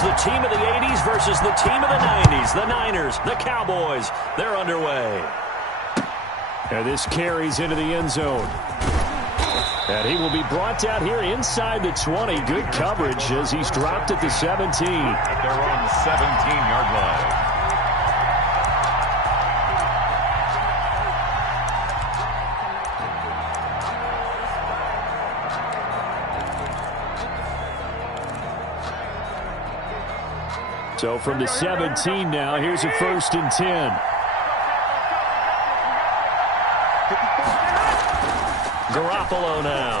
It's the team of the 80s versus the team of the 90s. The Niners, the Cowboys, they're underway. And this carries into the end zone. And he will be brought down here inside the 20. Good coverage as he's dropped at the 17. At their own 17-yard line. So from the 17 now, here's a 1st and 10. Garoppolo now.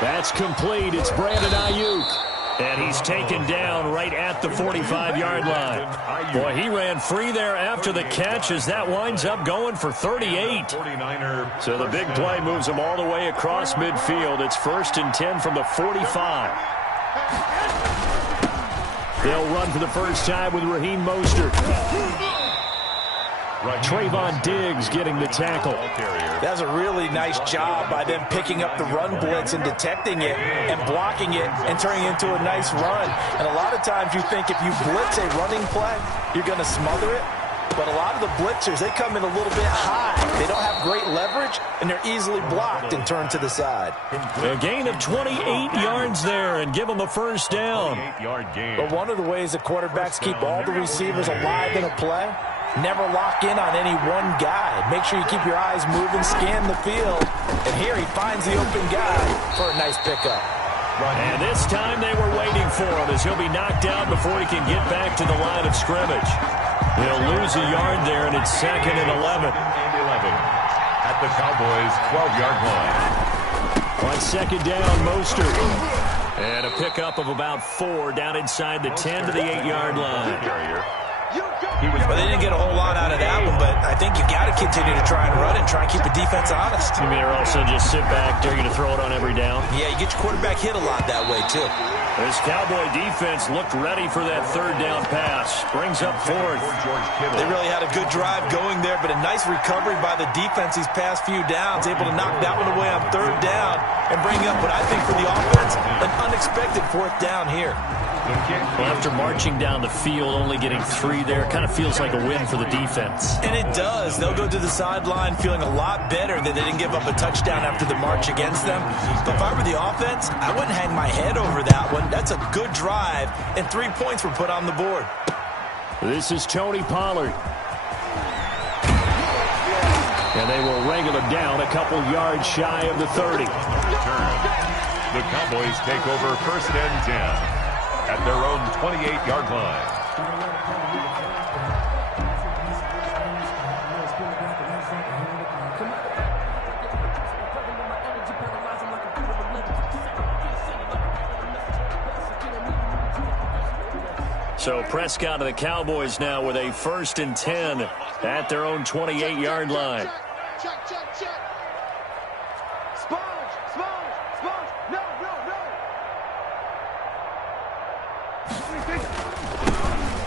That's complete. It's Brandon Ayuk. And he's taken down right at the 45-yard line. Boy, he ran free there after the catch as that winds up going for 38. So the big play moves him all the way across midfield. It's 1st and 10 from the 45. They'll run for the first time with Raheem Mostert. Trayvon Diggs getting the tackle. That's a really nice job by them picking up the run blitz and detecting it and blocking it and turning it into a nice run. And a lot of times you think if you blitz a running play, you're going to smother it. But a lot of the blitzers, they come in a little bit high. They don't have great leverage, and they're easily blocked and turned to the side. A gain of 28 yards there and give them a first down. But one of the ways the quarterbacks keep all the receivers alive in a play, never lock in on any one guy. Make sure you keep your eyes moving, scan the field. And here he finds the open guy for a nice pickup. And this time they were waiting for him as he'll be knocked out before he can get back to the line of scrimmage. He'll lose a yard there, and it's 2nd and 11. At the Cowboys' 12-yard line. On 2nd down, Mostert. And a pickup of about 4 down inside the 10 to the 8-yard line. Well, they didn't get a whole lot out of that one, but I think you got to continue to try and run and try and keep the defense honest. You mean also just sit back, dare you to throw it on every down? Yeah, you get your quarterback hit a lot that way, too. This Cowboy defense looked ready for that 3rd down pass. Brings up 4th. They really had a good drive going there, but a nice recovery by the defense these past few downs, able to knock that one away on 3rd down and bring up what I think for the offense, an unexpected 4th down here. Well, after marching down the field, only getting 3 there, kind of feels like a win for the defense. And it does. They'll go to the sideline feeling a lot better that they didn't give up a touchdown after the march against them. But if I were the offense, I wouldn't hang my head over that one. That's a good drive, and 3 points were put on the board. This is Tony Pollard. And they will wrangle him down a couple yards shy of the 30. The Cowboys take over 1st and 10. At their own 28-yard line. So Prescott of the Cowboys now with a 1st and 10 at their own 28-yard line.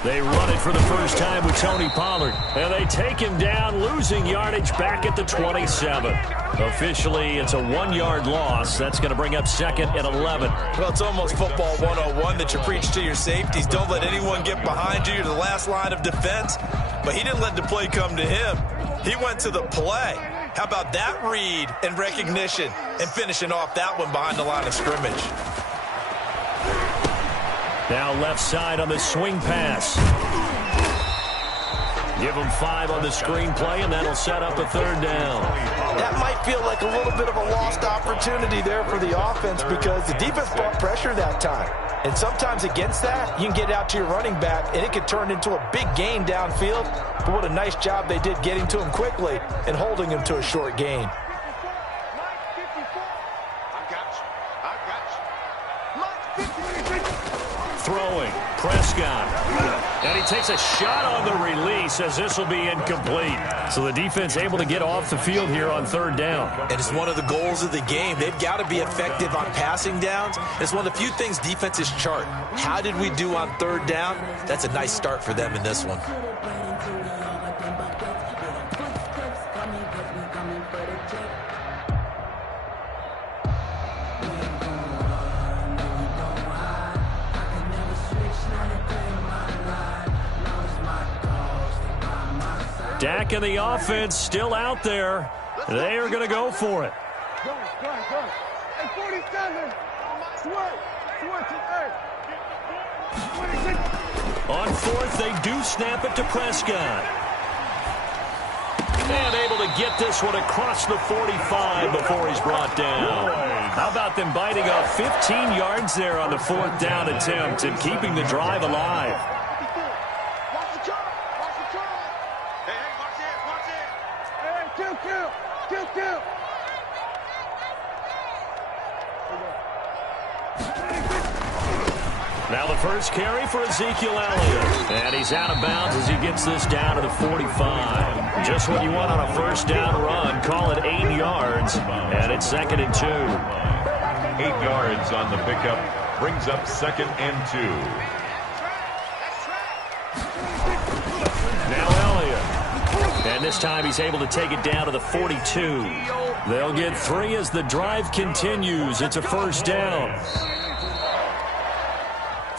They run it for the first time with Tony Pollard. And they take him down, losing yardage back at the 27. Officially, it's a 1-yard loss. That's going to bring up 2nd and 11. Well, it's almost football 101 that you preach to your safeties. Don't let anyone get behind you. You're the last line of defense. But he didn't let the play come to him. He went to the play. How about that read and recognition and finishing off that one behind the line of scrimmage? Now left side on the swing pass. Give them 5 on the screenplay, and that'll set up a 3rd down. That might feel like a little bit of a lost opportunity there for the offense because the defense brought pressure that time. And sometimes against that, you can get out to your running back, and it could turn into a big gain downfield. But what a nice job they did getting to him quickly and holding him to a short gain. Throwing, Prescott. And he takes a shot on the release as this will be incomplete. So the defense able to get off the field here on 3rd down. And it's one of the goals of the game. They've got to be effective on passing downs. It's one of the few things defenses chart. How did we do on 3rd down? That's a nice start for them in this one. Dak and the offense still out there. They are going to go for it. Go. Hey, 47. On fourth, they do snap it to Prescott. And able to get this one across the 45 before he's brought down. How about them biting off 15 yards there on the fourth down attempt and keeping the drive alive? Watch the truck. Hey, watch it. Hey, kill. Now the first carry for Ezekiel Elliott. And he's out of bounds as he gets this down to the 45. Just what you want on a first down run. Call it 8 yards. And it's 2nd and 2. 8 yards on the pickup. Brings up 2nd and 2. Now Elliott. And this time he's able to take it down to the 42. They'll get 3 as the drive continues. It's a first down.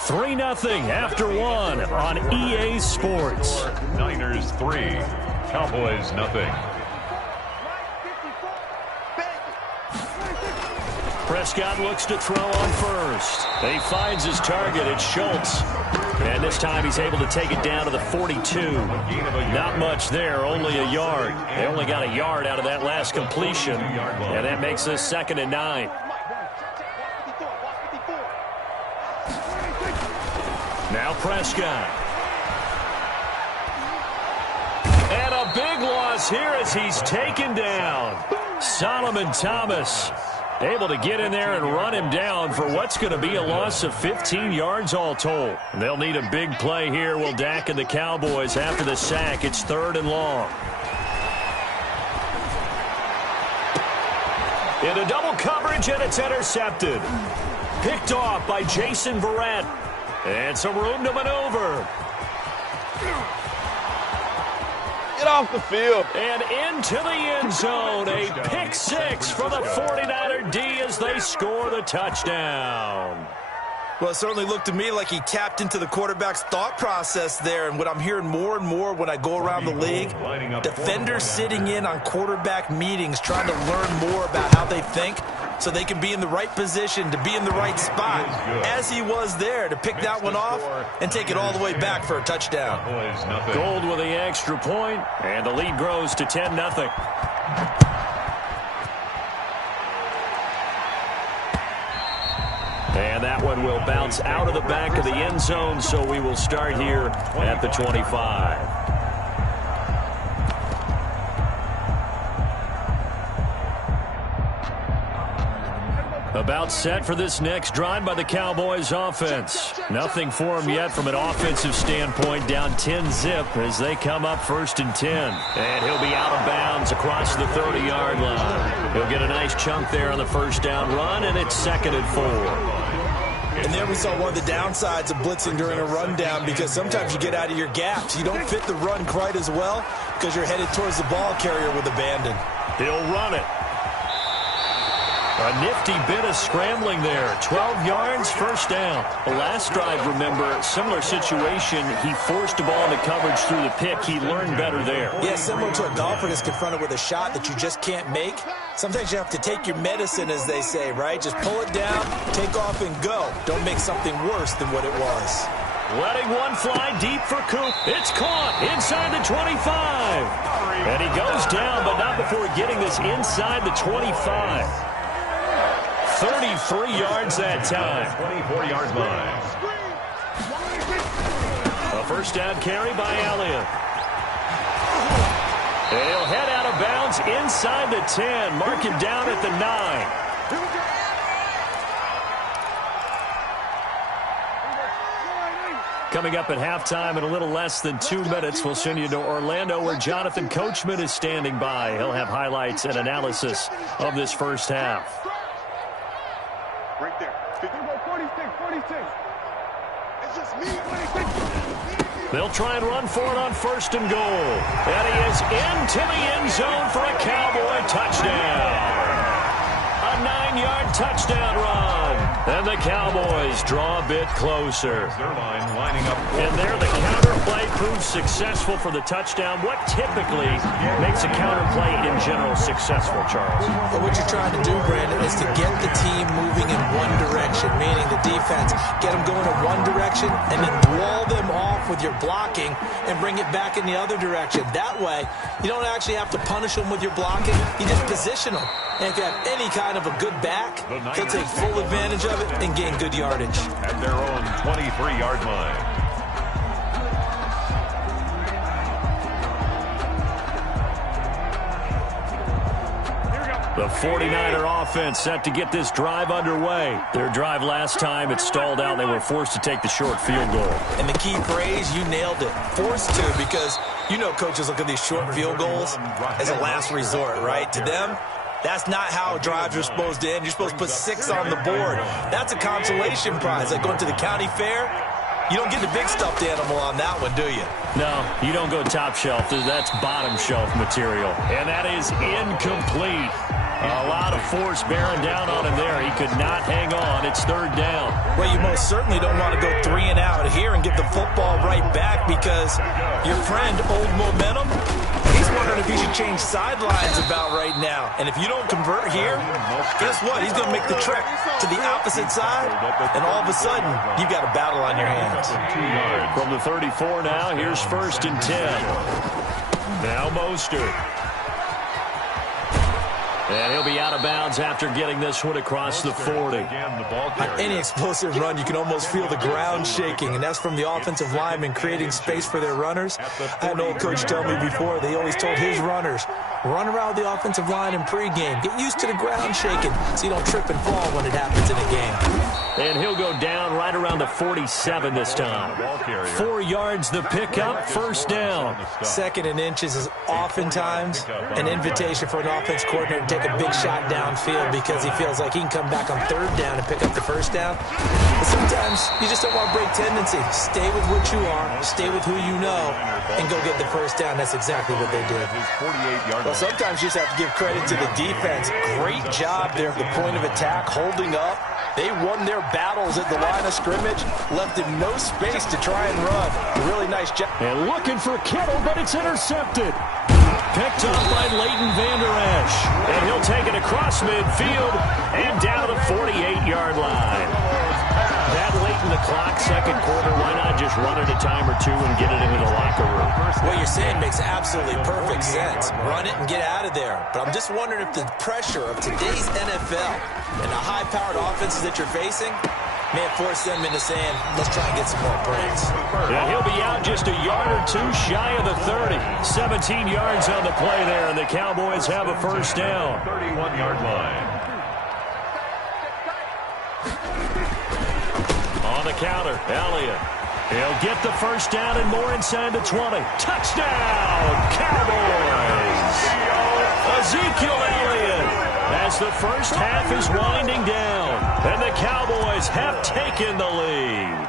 3-0 after 1 on EA Sports. Niners 3, Cowboys nothing. Prescott looks to throw on first. He finds his target. It's Schultz. And this time he's able to take it down to the 42. Not much there, only a yard. They only got a yard out of that last completion. And that makes this 2nd and 9. Now Prescott. And a big loss here as he's taken down. Solomon Thomas able to get in there and run him down for what's going to be a loss of 15 yards all told. They'll need a big play here, will Dak and the Cowboys after the sack. It's 3rd and long. Into double coverage, and it's intercepted. Picked off by Jason Verrett. And some room to maneuver. Get off the field. And into the end zone. A pick 6 for the 49er D as they score the touchdown. Well, it certainly looked to me like he tapped into the quarterback's thought process there. And what I'm hearing more and more when I go around the league, defenders sitting in on quarterback meetings trying to learn more about how they think so they can be in the right position to be in the right spot, as he was there to pick that one off and take it all the way back for a touchdown. Gold with the extra point, and the lead grows to 10-0. And that one will bounce out of the back of the end zone, so we will start here at the 25. About set for this next drive by the Cowboys offense. Nothing for them yet from an offensive standpoint, down 10-0 as they come up 1st and 10. And he'll be out of bounds across the 30-yard line. He'll get a nice chunk there on the first down run, and it's 2nd and 4. And there we saw one of the downsides of blitzing during a rundown, because sometimes you get out of your gaps. You don't fit the run quite as well because you're headed towards the ball carrier with abandon. He'll run it. A nifty bit of scrambling there. 12 yards, first down. The last drive, remember, similar situation. He forced the ball into coverage through the pick. He learned better there. Yeah, similar to a golfer that's confronted with a shot that you just can't make. Sometimes you have to take your medicine, as they say, right? Just pull it down, take off, and go. Don't make something worse than what it was. Letting one fly deep for Coop. It's caught inside the 25. And he goes down, but not before getting this inside the 25. 33 yards that time. 24-yard line. A first down carry by Elliott. He'll head out of bounds inside the 10. Mark him down at the 9. Coming up at halftime in a little less than 2 minutes, we'll send you to Orlando where Jonathan Coachman is standing by. He'll have highlights and analysis of this first half. Right there. 46. It's just me. 46. They'll try and run for it on 1st and goal. And he is into the end zone for a Cowboy touchdown. A 9-yard touchdown run. And the Cowboys draw a bit closer. Their line lining up. And there the counter play proves successful for the touchdown. What typically makes a counter play in general successful, Charles? Well, what you're trying to do, Brandon, is to get the team moving in one direction, meaning the defense, get them going in one direction and then wall them off with your blocking and bring it back in the other direction. That way, you don't actually have to punish them with your blocking. You just position them. And if you have any kind of a good back, he'll take full advantage of it and gain good yardage. At their own 23-yard line. The 49er offense set to get this drive underway. Their drive last time, it stalled out. They were forced to take the short field goal. And the key phrase, you nailed it. Forced to, because you know coaches look at these short field goals as a last resort, right? To them, that's not how drives are supposed to end. You're supposed to put 6 on the board. That's a consolation prize. Like going to the county fair, you don't get the big stuffed animal on that one, do you? No, you don't go top shelf. That's bottom shelf material. And that is incomplete. A lot of force bearing down on him there. He could not hang on. It's third down. Well, you most certainly don't want to go 3 and out here and get the football right back, because your friend, Old Momentum, he's wondering if he should change sidelines about right now. And if you don't convert here, guess what? He's going to make the trek to the opposite side, and all of a sudden, you've got a battle on your hands. From the 34 now, here's 1st and 10. Now Mostert. And he'll be out of bounds after getting this one across the 40. On any explosive run, you can almost feel the ground shaking, and that's from the offensive linemen creating space for their runners. I had an old coach tell me before, they always told his runners, run around the offensive line in pregame. Get used to the ground shaking so you don't trip and fall when it happens in a game. And he'll go down right around the 47 this time. 4 yards the pickup, 1st down. 2nd and inches is oftentimes an invitation for an offense coordinator to take a big shot downfield because he feels like he can come back on 3rd down and pick up the 1st down. But sometimes you just don't want to break tendency. Stay with what you are, stay with who you know, and go get the 1st down. That's exactly what they did. Well, sometimes you just have to give credit to the defense. Great job there at the point of attack, holding up. They won their battles at the line of scrimmage, left him no space to try and run. A really nice job. And looking for Kittle, but it's intercepted. Picked up by Leighton Vander Esch. And he'll take it across midfield and down to the 48-yard line. That late in the clock, 2nd quarter, why not just run it a time or two and get it into the locker room? What you're saying makes absolutely perfect sense. Run it and get out of there. But I'm just wondering if the pressure of today's NFL and the high-powered offenses that you're facing may have forced them into saying, let's try and get some more points. Yeah, he'll be out just a yard or two shy of the 30. 17 yards on the play there, and the Cowboys have a 1st down. 31-yard line. On the counter, Elliott. He'll get the 1st down and more inside the 20. Touchdown, Cowboys! Ezekiel Elliott, as the first half is winding down, and the Cowboys have taken the lead.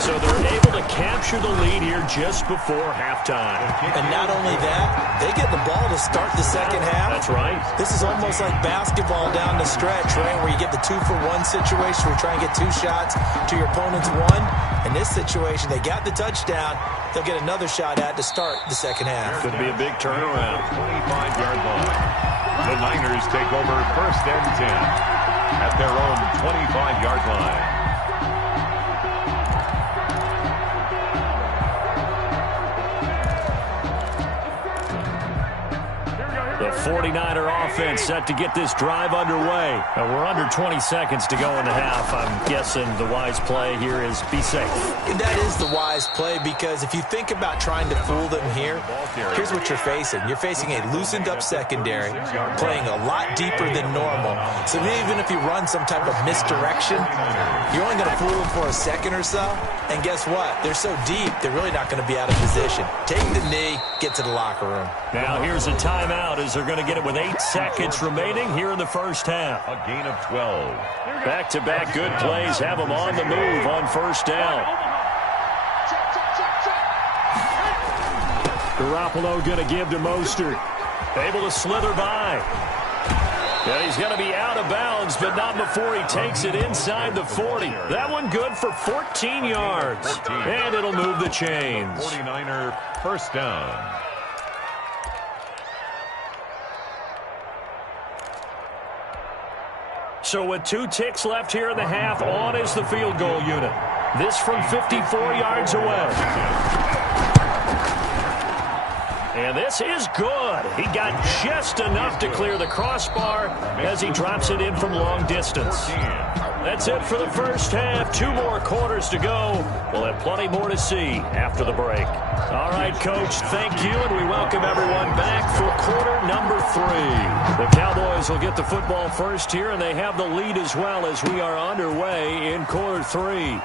So they're able to capture the lead here just before halftime. And not only that, they get the ball to start the 2nd half. That's right. This is almost like basketball down the stretch, right, where you get the 2-for-1 situation where you try and get 2 shots to your opponent's 1. In this situation, they got the touchdown. They'll get another shot at to start the 2nd half. Could be a big turnaround. 25-yard line. The Niners take over 1st and 10 at their own 25-yard line. The 49er offense set to get this drive underway. We're under 20 seconds to go in the half. I'm guessing the wise play here is be safe. And that is the wise play, because if you think about trying to fool them here, here's what you're facing. You're facing a loosened up secondary, playing a lot deeper than normal. So even if you run some type of misdirection, you're only going to fool them for a second or so. And guess what? They're so deep, they're really not going to be out of position. Take the knee, get to the locker room. Now here's a timeout as they're going to get it with 8 seconds remaining here in the 1st half. A gain of 12. Back-to-back good plays have them on the move on 1st down. Garoppolo going to give to Mostert. Able to slither by. And he's going to be out of bounds, but not before he takes it inside the 40. That one good for 14 yards. And it'll move the chains. 49er first down. So with 2 ticks left here in the half, on is the field goal unit. This from 54 yards away. And this is good. He got just enough to clear the crossbar as he drops it in from long distance. That's it for the first half. 2 more quarters to go. We'll have plenty more to see after the break. All right, Coach, thank you, and we welcome everyone back for quarter number 3. The Cowboys will get the football first here, and they have the lead as well as we are underway in quarter 3.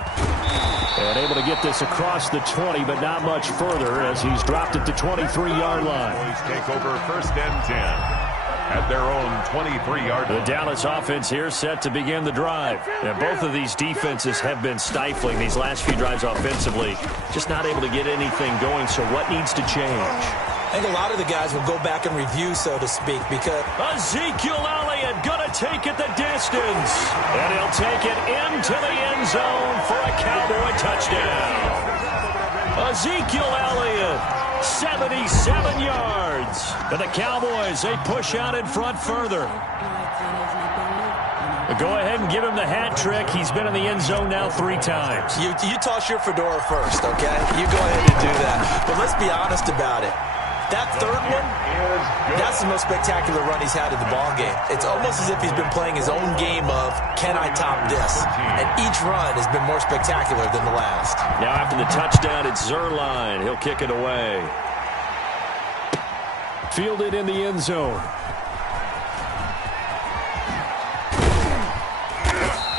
And able to get this across the 20, but not much further as he's dropped it to 23-yard line. Cowboys take over first and 10 at their own 23-yard line. The Dallas offense here set to begin the drive. And both of these defenses have been stifling these last few drives offensively. Just not able to get anything going, so what needs to change? I think a lot of the guys will go back and review, so to speak, because Ezekiel Elliott going to take it the distance. And he'll take it into the end zone for a Cowboy touchdown. Ezekiel Elliott, 77 yards. And the Cowboys, they push out in front further. Go ahead and give him the hat trick. He's been in the end zone now 3 times. You toss your fedora first, okay? You go ahead and do that. But let's be honest about it. That third one, that's the most spectacular run he's had in the ballgame. It's almost as if he's been playing his own game of, can I top this? And each run has been more spectacular than the last. Now after the touchdown, it's Zerline. He'll kick it away. Fielded in the end zone.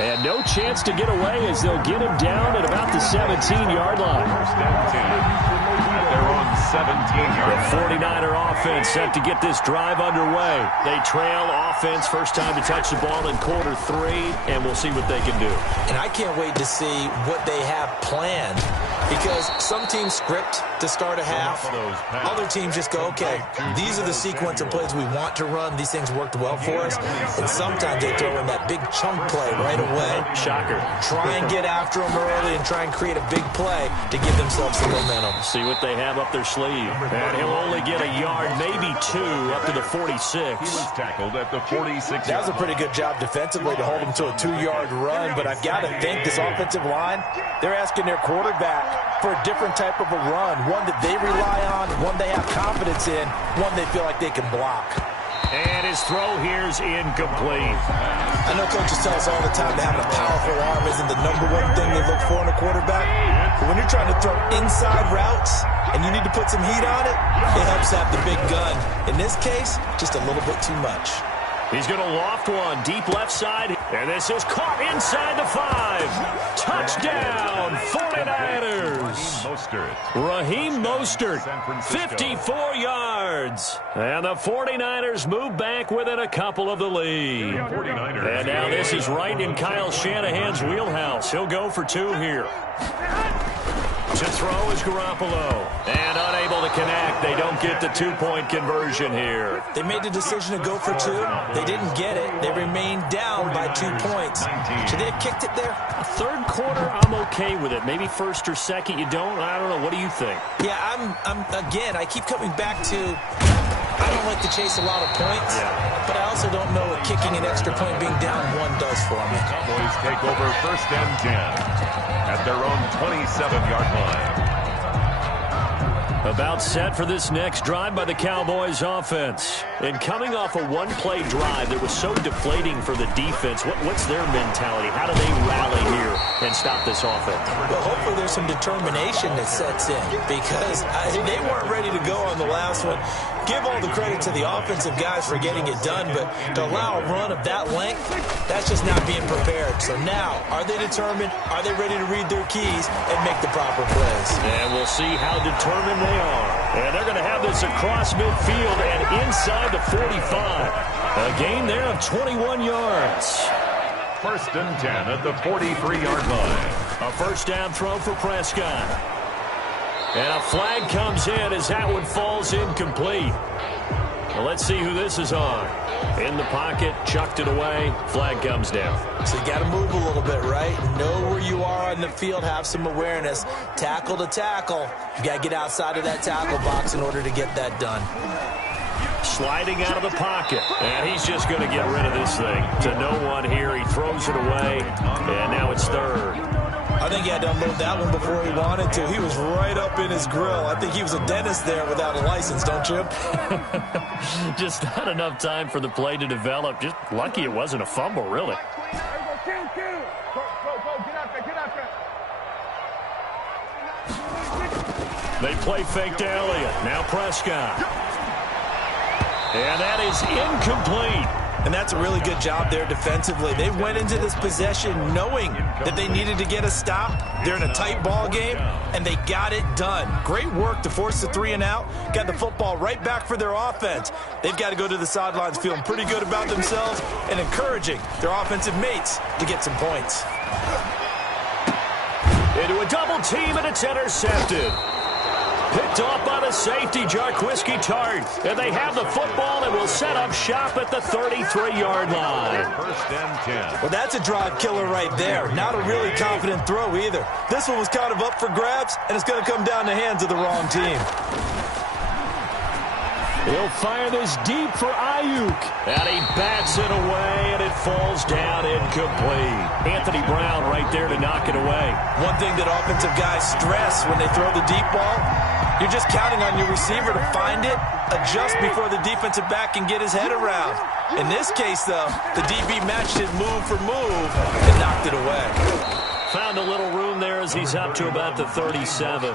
And no chance to get away as they'll get him down at about the 17-yard line. First and 10. Their own 17-yard. The 49er offense set to get this drive underway. They trail offense first time to touch the ball in quarter 3, and we'll see what they can do. And I can't wait to see what they have planned, because some teams script to start a half. Other teams just go, okay, these are the sequence of plays we want to run. These things worked well for us. And sometimes they throw in that big chunk play right away. Shocker. Try and get after them early and try and create a big play to give themselves some momentum. See what they have up their sleeve. And he'll only get a yard, maybe 2, up to the 46. He was tackled at the 46. That was a pretty good job defensively to hold him to a 2-yard run, but I've got to think this offensive line, they're asking their quarterback for a different type of a run, one that they rely on, one they have confidence in, one they feel like they can block. And his throw here's incomplete. I know coaches tell us all the time that having a powerful arm isn't the #1 thing they look for in a quarterback. But when you're trying to throw inside routes and you need to put some heat on it, it helps have the big gun. In this case, just a little bit too much. He's going to loft one deep left side, and this is caught inside the 5. Touchdown, 49ers. Raheem Mostert, 54 yards. And the 49ers move back within a couple of the lead. And now this is right in Kyle Shanahan's wheelhouse. He'll go for 2 here. To throw is Garoppolo. And unable to connect. They don't get the 2-point conversion here. They made the decision to go for 2. They didn't get it. They remained down by 2 points. Should they have kicked it there? Third quarter, I'm okay with it. Maybe first or second, you don't. I don't know. What do you think? Yeah, again, I keep coming back to, I don't like to chase a lot of points, but I also don't know what kicking an extra point being down 1 does for me. Cowboys take over first and 10 at their own 27-yard line. About set for this next drive by the Cowboys offense. And coming off a one-play drive that was so deflating for the defense, what's their mentality? How do they rally here and stop this offense? Well, hopefully there's some determination that sets in, because they weren't ready to go on the last one. Give all the credit to the offensive guys for getting it done, but to allow a run of that length, that's just not being prepared. So now, are they determined? Are they ready to read their keys and make the proper plays? And we'll see how determined they are. And they're going to have this across midfield and inside the 45. A gain there of 21 yards. First and 10 at the 43-yard line. A first down throw for Prescott. And a flag comes in as that one falls incomplete. Well, let's see who this is on. In the pocket, chucked it away, flag comes down. So you got to move a little bit, right? Know where you are on the field, have some awareness. Tackle to tackle. You got to get outside of that tackle box in order to get that done. Sliding out of the pocket, and he's just going to get rid of this thing. To no one here, he throws it away, and now it's third. I think he had to unload that one before he wanted to. He was right up in his grill. I think he was a dentist there without a license, don't you? Just not enough time for the play to develop. Just lucky it wasn't a fumble, really. They play fake to Elliott. Now Prescott. And that is incomplete. And that's a really good job there defensively. They went into this possession knowing that they needed to get a stop. They're in a tight ball game, and they got it done. Great work to force the 3 and out. Got the football right back for their offense. They've got to go to the sidelines feeling pretty good about themselves and encouraging their offensive mates to get some points. Into a double team, and it's intercepted. Picked off by the safety, Jarquiski Tart. And they have the football and will set up shop at the 33-yard line. First and 10. Well, that's a drive killer right there. Not a really confident throw either. This one was kind of up for grabs, and it's going to come down the hands of the wrong team. He'll fire this deep for Ayuk. And he bats it away, and it falls down incomplete. Anthony Brown right there to knock it away. One thing that offensive guys stress when they throw the deep ball, you're just counting on your receiver to find it, adjust before the defensive back can get his head around. In this case, though, the DB matched it move for move and knocked it away. Found a little room there as he's up to about the 37.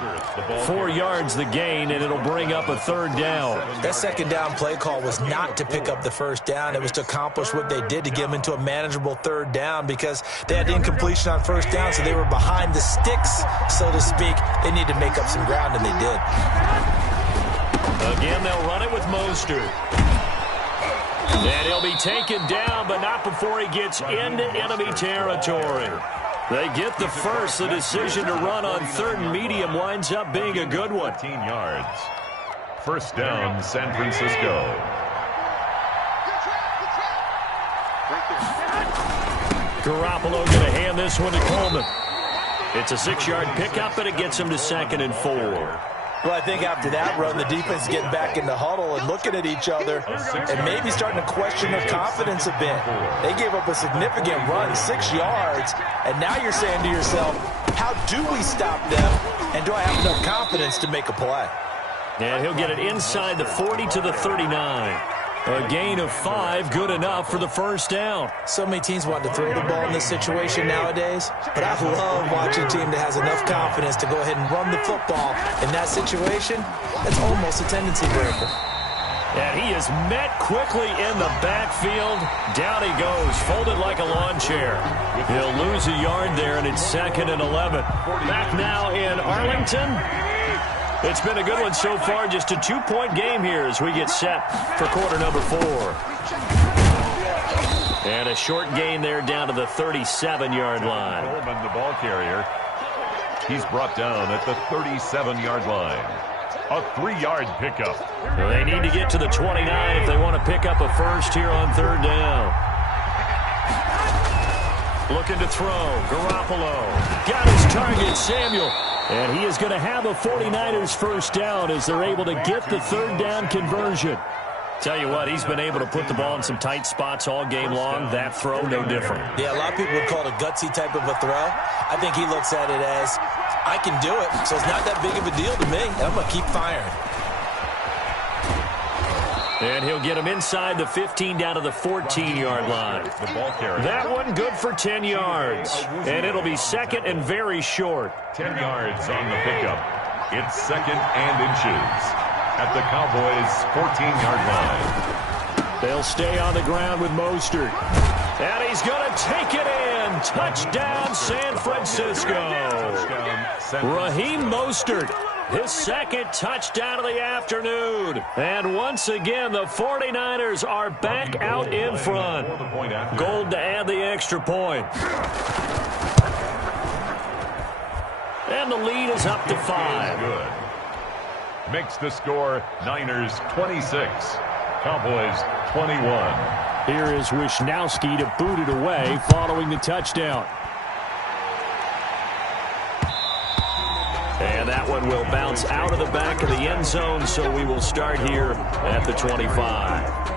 4 yards the gain, and it'll bring up a third down. That second down play call was not to pick up the first down. It was to accomplish what they did to get them into a manageable third down because they had incompletion on first down, so they were behind the sticks, so to speak. They needed to make up some ground, and they did. Again, they'll run it with Mostert. And he'll be taken down, but not before he gets into enemy territory. They get the first. The decision to run on third and medium winds up being a good one. 15 yards. First down, San Francisco. Garoppolo going to hand this one to Coleman. It's a 6-yard pickup, and it gets him to 2nd and 4. Well, I think after that run, the defense is getting back in the huddle and looking at each other and maybe starting to question their confidence a bit. They gave up a significant run, 6 yards, and now you're saying to yourself, how do we stop them, and do I have enough confidence to make a play? And he'll get it inside the 40 to the 39. A gain of 5, good enough for the first down. So many teams want to throw the ball in this situation nowadays, but I love watching a team that has enough confidence to go ahead and run the football. In that situation, that's almost a tendency breaker. And he is met quickly in the backfield. Down he goes, folded like a lawn chair. He'll lose a yard there, and it's 2nd and 11. Back now in Arlington. It's been a good one so far. Just a 2-point game here as we get set for quarter number 4. And a short gain there down to the 37-yard line. Coleman, the ball carrier. He's brought down at the 37-yard line. A 3-yard pickup. They need to get to the 29 if they want to pick up a first here on third down. Looking to throw. Garoppolo. Got his target, Samuel. And he is going to have a 49ers first down as they're able to get the third down conversion. Tell you what, he's been able to put the ball in some tight spots all game long. That throw, no different. Yeah, a lot of people would call it a gutsy type of a throw. I think he looks at it as, I can do it, so it's not that big of a deal to me, and I'm going to keep firing. And he'll get him inside the 15 down to the 14-yard line. That one good for 10 yards. And it'll be 2nd and very short. 10 yards on the pickup. It's 2nd and inches at the Cowboys' 14-yard line. They'll stay on the ground with Mostert. And he's going to take it in. Touchdown, San Francisco. Raheem Mostert. His 2nd touchdown of the afternoon. And once again, the 49ers are back out in front. Gold to add the extra point. And the lead is up to 5. Good. Makes the score Niners 26, Cowboys 21. Here is Wisnowski to boot it away following the touchdown. And that one will bounce out of the back of the end zone, so we will start here at the 25.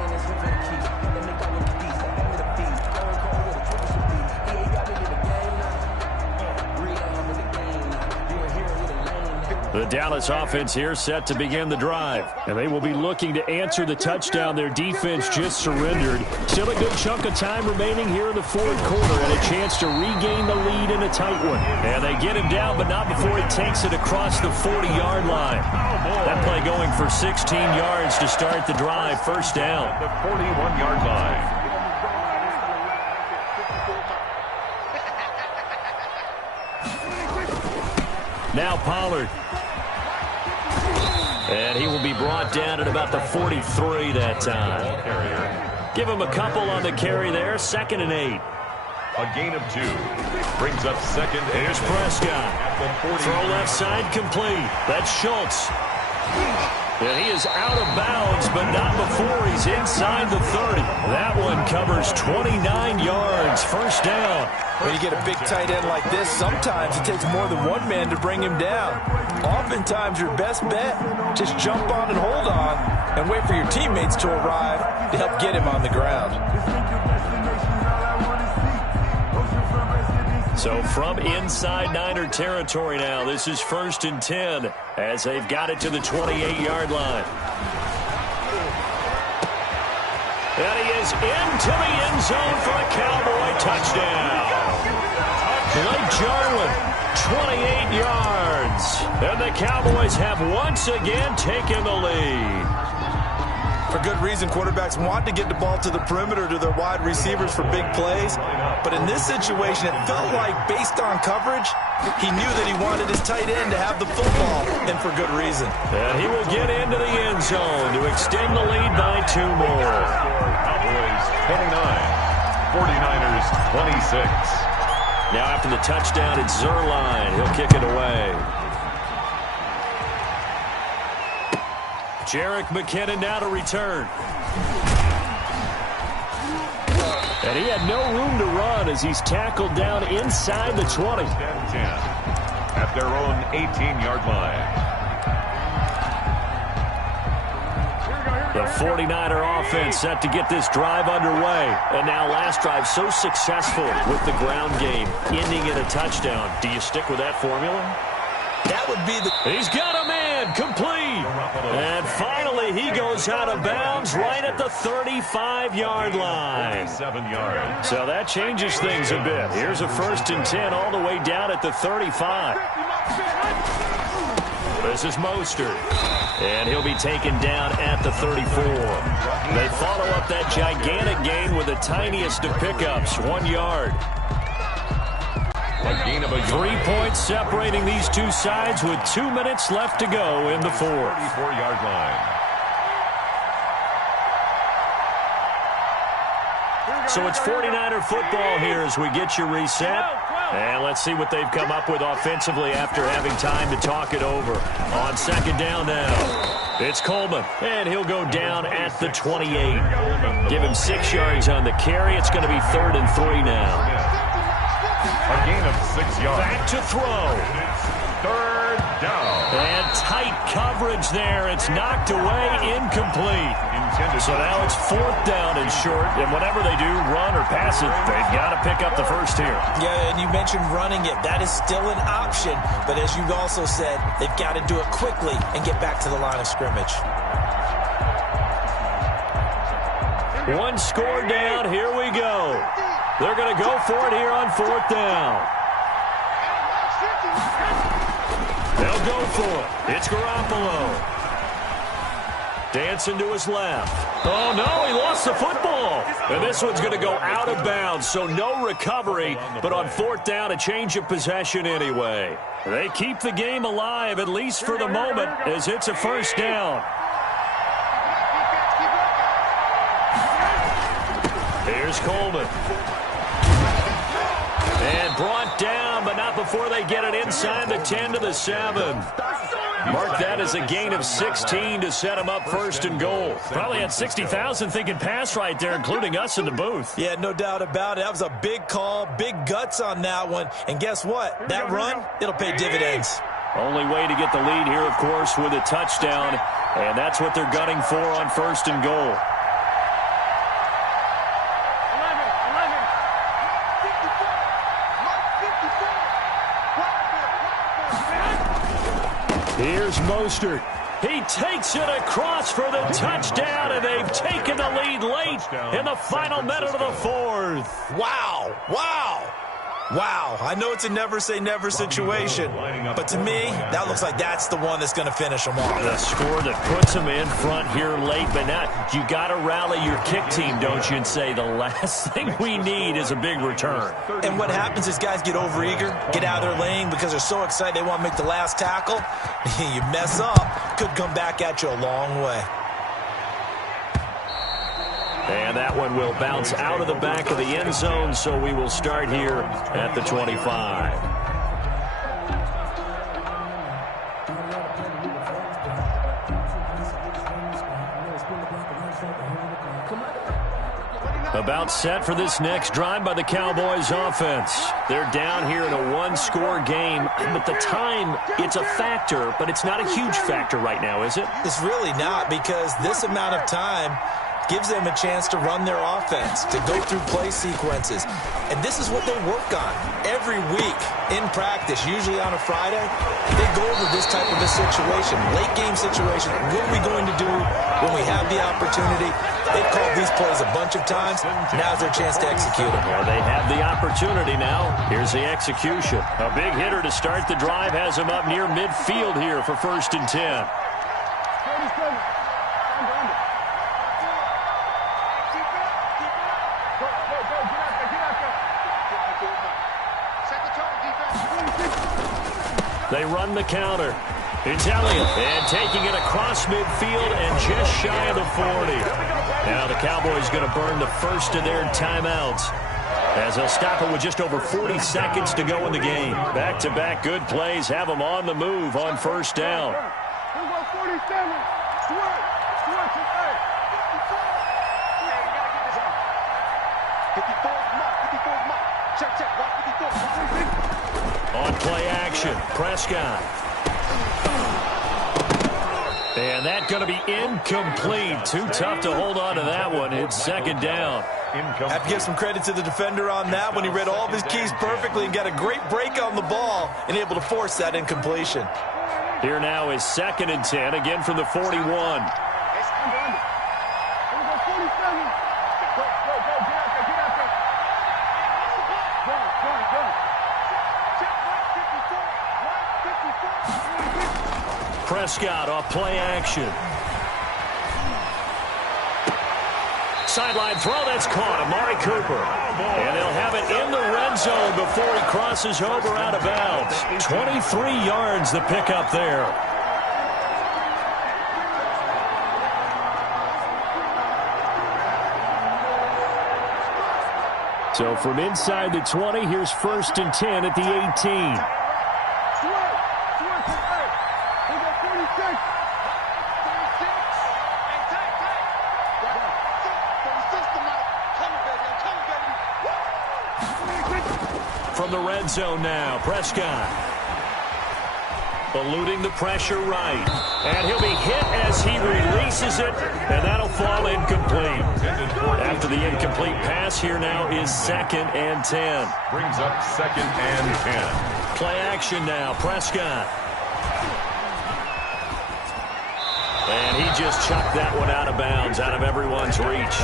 The Dallas offense here set to begin the drive. And they will be looking to answer the touchdown their defense just surrendered. Still a good chunk of time remaining here in the fourth quarter and a chance to regain the lead in a tight one. And they get him down, but not before he takes it across the 40-yard line. That play going for 16 yards to start the drive. First down. The 41-yard line. Now Pollard. And he will be brought down at about the 43 that time. Give him a couple on the carry there. 2nd and 8. A gain of 2. Brings up 2nd. Here's Prescott. Throw left side complete. That's Schultz. And he is out of bounds, but not before he's inside the 30. That one covers 29 yards. First down. When you get a big tight end like this, sometimes it takes more than one man to bring him down. Oftentimes, your best bet, just jump on and hold on and wait for your teammates to arrive to help get him on the ground. So from inside Niner territory now, this is 1st and 10 as they've got it to the 28-yard line. And he is into the end zone for a Cowboy touchdown. Blake Jarwin, 28 yards. And the Cowboys have once again taken the lead. For good reason, quarterbacks want to get the ball to the perimeter to their wide receivers for big plays. But in this situation, it felt like, based on coverage, he knew that he wanted his tight end to have the football, and for good reason. And he will get into the end zone to extend the lead by 2 more. Cowboys 29. 49ers 26. Now after the touchdown, it's Zerline. He'll kick it away. Jerick McKinnon now to return. And he had no room to run as he's tackled down inside the 20. 10 at their own 18-yard line. The 49er offense set to get this drive underway. And now last drive so successful with the ground game, ending in a touchdown. Do you stick with that formula? That would be the... He's got a man complete. And finally he goes out of bounds right at the 35-yard line. 7 yards. So that changes things a bit. Here's a 1st and 10 all the way down at the 35. This is Mostert. And he'll be taken down at the 34. They follow up that gigantic gain with the tiniest of pickups, 1 yard. A gain of a 3 points separating these two sides with 2 minutes left to go in the fourth. 34-yard line. So it's 49er football here as we get you reset. And let's see what they've come up with offensively after having time to talk it over. On 2nd down now, it's Coleman. And he'll go down at the 28. Give him 6 yards on the carry. It's going to be 3rd and 3 now. A gain of 6 yards. Back to throw. 3rd down. And tight coverage there. It's knocked away, incomplete. So now it's 4th down and short. And whatever they do, run or pass it, they've got to pick up the first here. Yeah, and you mentioned running it. That is still an option. But as you've also said, they've got to do it quickly and get back to the line of scrimmage. 1 score down. Here we go. They're going to go for it here on 4th down. They'll go for it. It's Garoppolo. Dancing to his left. Oh, no, he lost the football. And this one's going to go out of bounds, so no recovery. But on 4th down, a change of possession anyway. They keep the game alive, at least for the moment, as it's a 1st down. Here's Coleman. And brought down, but not before they get it inside the 10 to the 7. Mark that as a gain of 16 to set him up first and goal. Probably had 60,000 thinking pass right there, including us in the booth. Yeah, no doubt about it. That was a big call, big guts on that one. And guess what? That run, it'll pay dividends. Only way to get the lead here, of course, with a touchdown. And that's what they're gunning for on first and goal. Here's Mostert. He takes it across for the touchdown, and they've taken the lead late in the final minute of the fourth. Wow, wow, wow. I know it's a never-say-never situation, but to me, that looks like that's the one that's going to finish them off. The score that puts them in front here late, but now you got to rally your kick team, don't you, and say the last thing we need is a big return. And what happens is guys get overeager, get out of their lane because they're so excited they want to make the last tackle. You mess up, could come back at you a long way. And that one will bounce out of the back of the end zone, so we will start here at the 25. About set for this next drive by the Cowboys offense. They're down here in a one-score game, but the time, it's a factor, but it's not a huge factor right now, is it? It's really not, because this amount of time gives them a chance to run their offense, to go through play sequences. And this is what they work on every week in practice, usually on a Friday. They go over this type of a situation, late game situation. What are we going to do when we have the opportunity? They've called these plays a bunch of times. Now's their chance to execute them. Well, they have the opportunity now. Here's the execution. A big hitter to start the drive has him up near midfield here for first and 10. They run the counter. It's Elliott, and taking it across midfield and just shy of the 40. Now the Cowboys going to burn the first of their timeouts, as they'll stop it with just over 40 seconds to go in the game. Back-to-back good plays have them on the move on first down. On play action, Prescott. And that's going to be incomplete. Too tough to hold on to that one. It's second down. Have to give some credit to the defender on that one. He read all of his keys perfectly and got a great break on the ball and able to force that incompletion. Here now is second and 10, again from the 41. Prescott off play action. Sideline throw, that's caught. Amari Cooper. And they'll have it in the red zone before he crosses over out of bounds. 23 yards the pickup there. So from inside the 20, here's first and 10 at the 18. From the red zone now, Prescott. Eluding the pressure right. And he'll be hit as he releases it, and that'll fall incomplete. After the incomplete pass, here now is second and 10. Brings up second and 10. Play action now, Prescott. And he just chucked that one out of bounds, out of everyone's reach.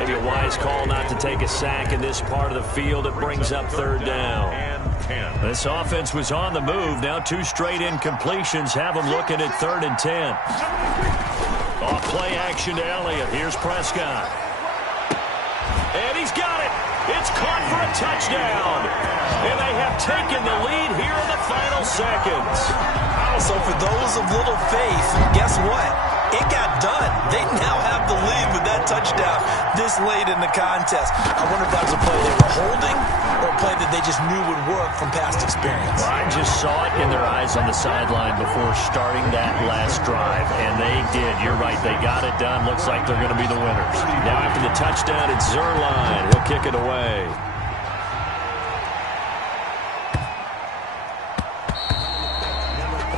Maybe a wise call not to take a sack in this part of the field. It brings up third down. This offense was on the move. Now two straight incompletions have them looking at third and 10. Off play action to Elliott. Here's Prescott. And he's got it. It's caught for a touchdown. And they have taken the lead here in the final seconds. So for those of little faith, guess what? it got done. They now have the lead with that touchdown this late in the contest. I wonder if that was a play they were holding or a play that they just knew would work from past experience. Well, I just saw it in their eyes on the sideline before starting that last drive, and they did. You're right. They got it done. Looks like they're going to be the winners. Now after the touchdown, it's Zerline. He'll kick it away.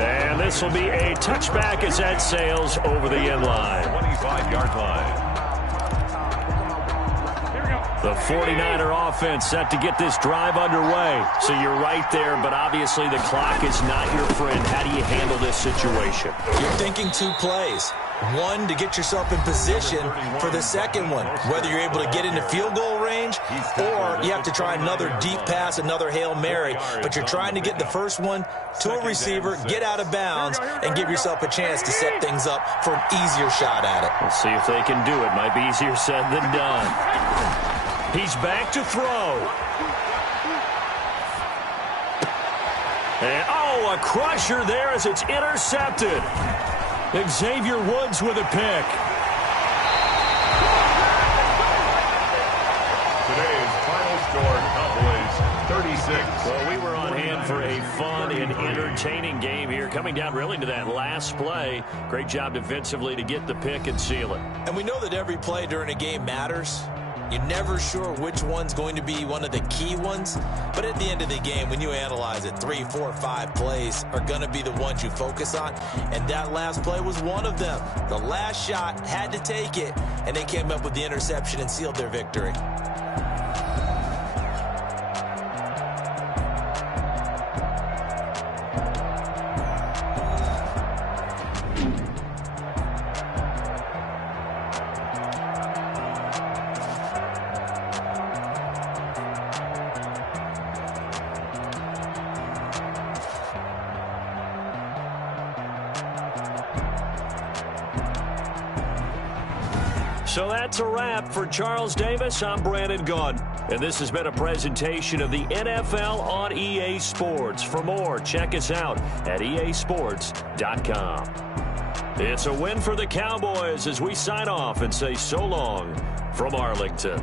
And this will be a touchback as that sails over the end line. 25-yard line. The 49er offense set to get this drive underway. So you're right there, but obviously the clock is not your friend. How do you handle this situation? You're thinking 2 plays. One, to get yourself in position for the second one, whether you're able to get into field goal range or you have to try another deep pass, another Hail Mary. But you're trying to get the first one to a receiver, get out of bounds, and give yourself a chance to set things up for an easier shot at it. We'll see if they can do it. Might be easier said than done. He's back to throw. And, oh, a crusher there as it's intercepted. Xavier Woods with a pick. Today's final score, Cowboys 36. Well, we were on hand for a fun and entertaining game here. Coming down really to that last play. Great job defensively to get the pick and seal it. And we know that every play during a game matters. You're never sure which one's going to be one of the key ones. But at the end of the game, when you analyze it, 3, 4, 5 plays are going to be the ones you focus on. And that last play was one of them. The last shot had to take it, and they came up with the interception and sealed their victory. So that's a wrap for Charles Davis. I'm Brandon Gaudin. And this has been a presentation of the NFL on EA Sports. For more, check us out at easports.com. It's a win for the Cowboys as we sign off and say so long from Arlington.